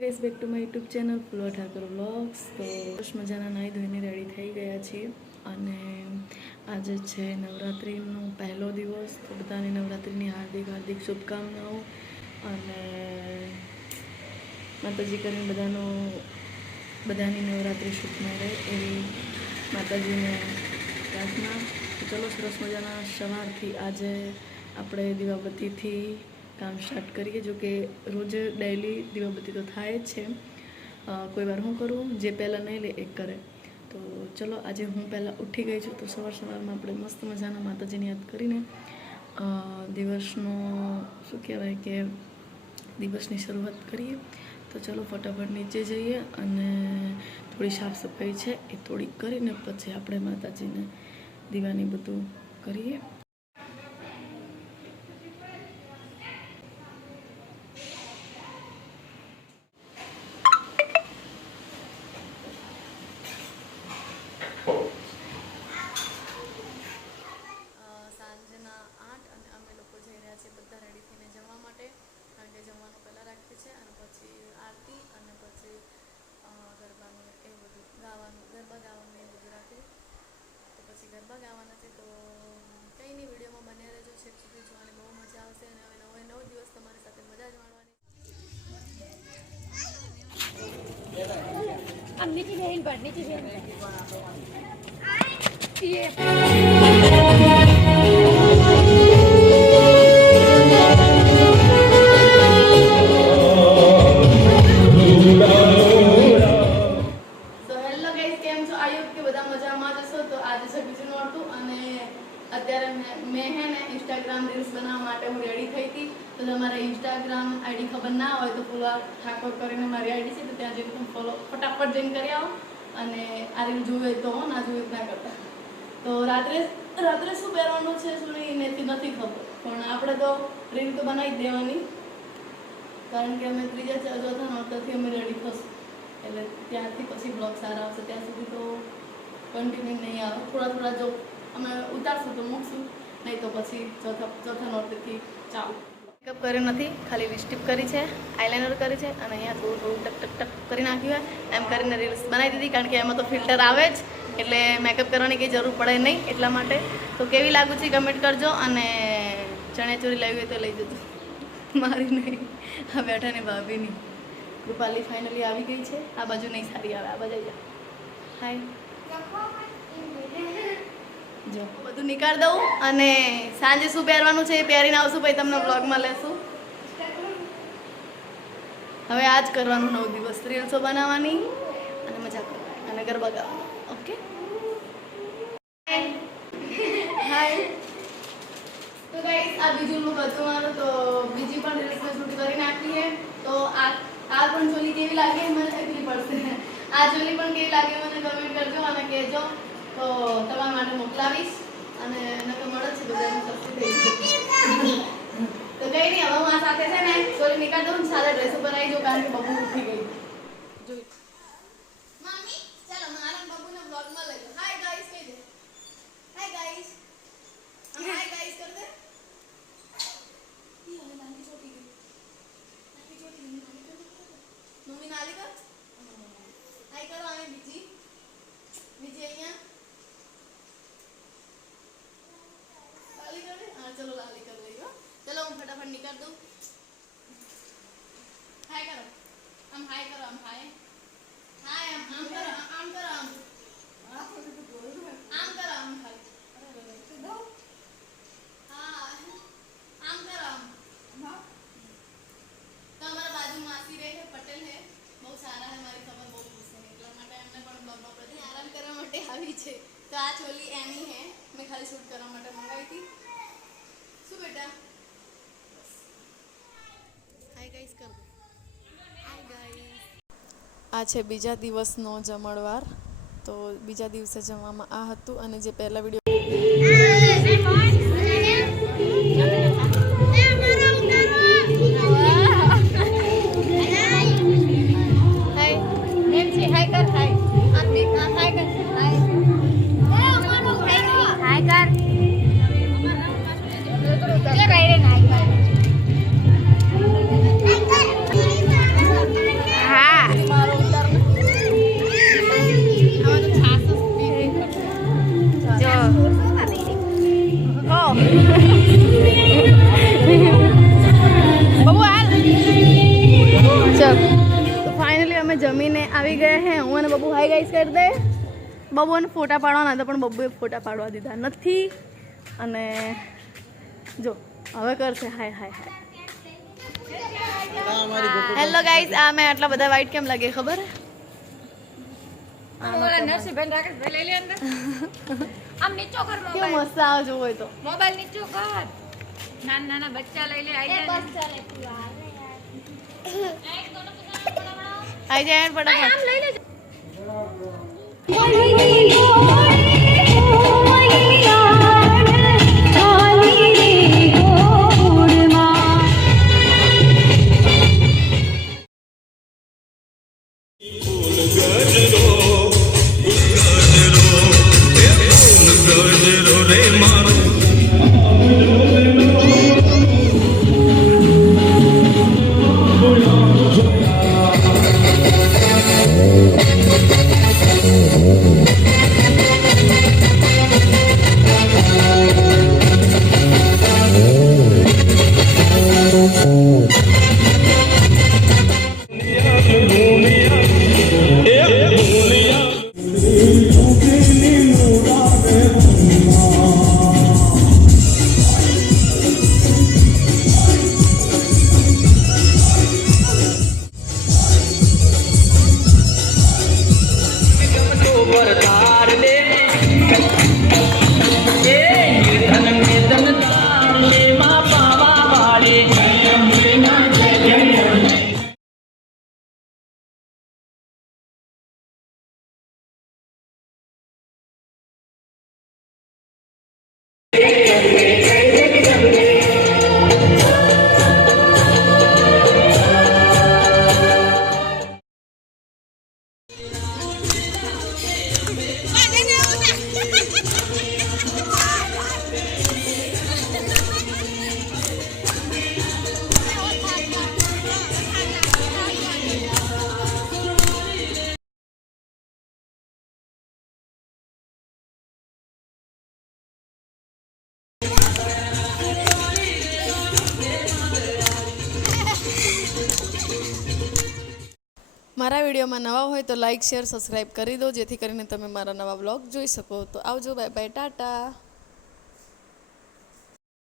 Guys back to my YouTube channel Fulva Thakar vlogs. તો બસ મજાના નાહી ધોઈને રેડી થઈ ગયા છીએ અને આજે છે નવરાત્રિનો પહેલો દિવસ. તો બધાને નવરાત્રિની હાર્દિક હાર્દિક શુભકામનાઓ અને માતાજી કરીને બધાની નવરાત્રિ શુભમય રહે એવી માતાજીને પ્રાર્થના. ચલો સરસ મજાના સવારથી આજે આપણે દીવાબત્તીથી કામ સ્ટાર્ટ કરીએ. જો કે રોજ ડેઈલી દીવાબત્તી તો થાય જ છે, કોઈ વાર હું કરું જે પહેલાં નહીં લે એક કરે. તો ચલો આજે હું પહેલાં ઉઠી ગઈ છું, તો સવારમાં આપણે મસ્ત મજાના માતાજીને યાદ કરીને દિવસનો શું કહેવાય કે દિવસની શરૂઆત કરીએ. તો ચલો ફટાફટ નીચે જઈએ અને થોડી સાફ સફાઈ છે એ થોડી કરીને પછી આપણે માતાજીને દીવાની બધું કરીએ. સાંજના 8 અને અમે લોકો જઈ રહ્યા છીએ બધા રેડી થઈને જવા માટે, કારણ કે જમવાનું પહેલાં રાખ્યું છે અને પછી આરતી અને પછી ગરબાનું એ બધું ગરબા ગાવાનું એ બધું રાખ્યું. તો પછી ગરબા ગાવાના છે. તો કંઈ નહીં, વિડીયોમાં બને રહેજો, છેક સુધી જોવાની બહુ મજા આવશે અને હવે 9 દિવસ તમારી સાથે મજા જ માણવાની. અત્યારે મેં હે ને ઇન્સ્ટાગ્રામ રીલ્સ બનાવવા માટે હું રેડી થઈ હતી. તો તમારે ઇન્સ્ટાગ્રામ આઈડી ખબર ના હોય તો ફૂલવા ઠાકોર કરીને મારી આઈડી છે, તો ત્યાં જઈને તમે ફોલો ફટાફટ જઈને કરી આવો. અને આ રીલ જોવે તો ના જોવે ના કરતા. તો રાત્રે શું પહેરવાનું છે શું નહીં નથી ખબર, પણ આપણે તો રીલ તો બનાવી જ દેવાની, કારણ કે અમે ત્રીજા ચોથા નોરતાથી અમે રેડી થશું. એટલે ત્યાંથી પછી બ્લોગ સારા આવશે. ત્યાં સુધી તો કન્ટિન્યુ નહીં આવે, થોડા જો અમે ઉતારશું તો મૂકશું, નહીં તો પછી ચોથા નોરતેથી ચાલુ. મેકઅપ કર્યો નથી, ખાલી લિપસ્ટિક કરી છે, આઈલાઇનર કરી છે અને અહીંયા થોડું ટક કરી નાખ્યું હોય. એમ કરીને રીલ્સ બનાવી દીધી, કારણ કે એમાં તો ફિલ્ટર આવે જ, એટલે મેકઅપ કરવાની કંઈ જરૂર પડે નહીં એટલા માટે. તો કેવી લાગુ છે કમેન્ટ કરજો અને ચણિયાચોળી લેવી હોય તો લઈ જજો, મારી નહીં. આ બેઠા ને ભાભીની. કૃપાલી ફાઇનલી આવી ગઈ છે. આ બાજુ નહીં સારી આવે, આ બાજુ જા. હાય, જો બધું નીકાળ દઉં અને સાંજે શું પહેરવાનું છે એ પહેરીને આવશું, પછી તમને બ્લોગમાં લેશું. હવે આ જ કરવાનું 9 દિવસ, રીલ્સો બનાવવાની અને મજા કરવાની અને ગરબા ગાવાની. ઓકે, હાય. તો ગાઈસ આ બીજું લુક હતું મારું. તો બીજી પણ રીલ્સ મેં શૂટ કરી નાખી છે. તો આ પણ ચોલી કેવી લાગે મને એટલી પડશે. આ ચોલી પણ કેવી લાગે મને કમેન્ટ કરજો અને કહેજો, તો તમારા માટે મોકલાવીશ. અને નકર મળે છે બધાને સસ્તી થઈ ગઈ. તો કંઈ નહીં, હવે હું આ સાથે છે ને ચોલી નીકાળ દઉં, સારા ડ્રેસ ઉપર આવી જાઉં, કારણ કે બબુ ઉઠી ગઈ. જોઈ મમ્મી, ચાલો મારા બબુને બ્લોગમાં લઈ લો. હાય ગાઈસ કહી દે. હાય ગાઈસ, હાય ગાઈસ કર દે. ઈ હવે નાની ચોટી ગઈ. મમ્મી નાલી કર. હાય કરો. આને બીજી અહીંયા લાલી કરે. હા ચલો લાલી કરી લઈ. ચલો હું ફટાફટ નીકળ દઉં. હાય કરો, આમ હાય કરો, આમ હાય હાય, આમ કરો, આમ કરો, આમ કરો, આમ હાય. હા આમ કરો, આમ. તો અમારા બાજુ માસી રહે છે, પટેલ છે, બહુ સારા છે, મારી ખબર બહુ ખુશ છે, એટલા માટે એમને પણ બ્લોગમાં પ્રતિ આરામ કરવા માટે આવી છે. તો આ ચોલી એની હે, મેં ખાલી શૂટ કરવા માટે મંગાવી હતી. શું બેટા? હાય ગાઈસ કર દો. Hi guys. આ છે બીજા દિવસનો જમણવાર. તો બીજા દિવસે જમવામાં આ હતું અને જે પહેલા વિડીયો બબ્બુ હાય ગાઈસ કરી દે. બબ્બુને ફોટા પાડવાના હતા પણ બબ્બુએ ફોટા પાડવા દીધા નથી. અને જો હવે કરશે હાય હાય હાય. હેલો ગાઈસ, આ મેં આટલા બધા વાઈટ કેમ લાગે ખબર? આમ નીચો કર કેવું મોબાઈલ. મસ્ત આવે જો હોય તો. મોબાઈલ નીચો કર. નાના નાના બચ્ચા લઈ લે આઈ જાય. આઈ જાય ફટાફટ. આમ લઈ લે. મારા વિડીયોમાં નવા હોય તો લાઇક શેર સબસ્ક્રાઈબ કરી દો જેથી કરીને તમે મારા નવા બ્લોગ જોઈ શકો. તો આવજો, બાય બાય, ટાટા.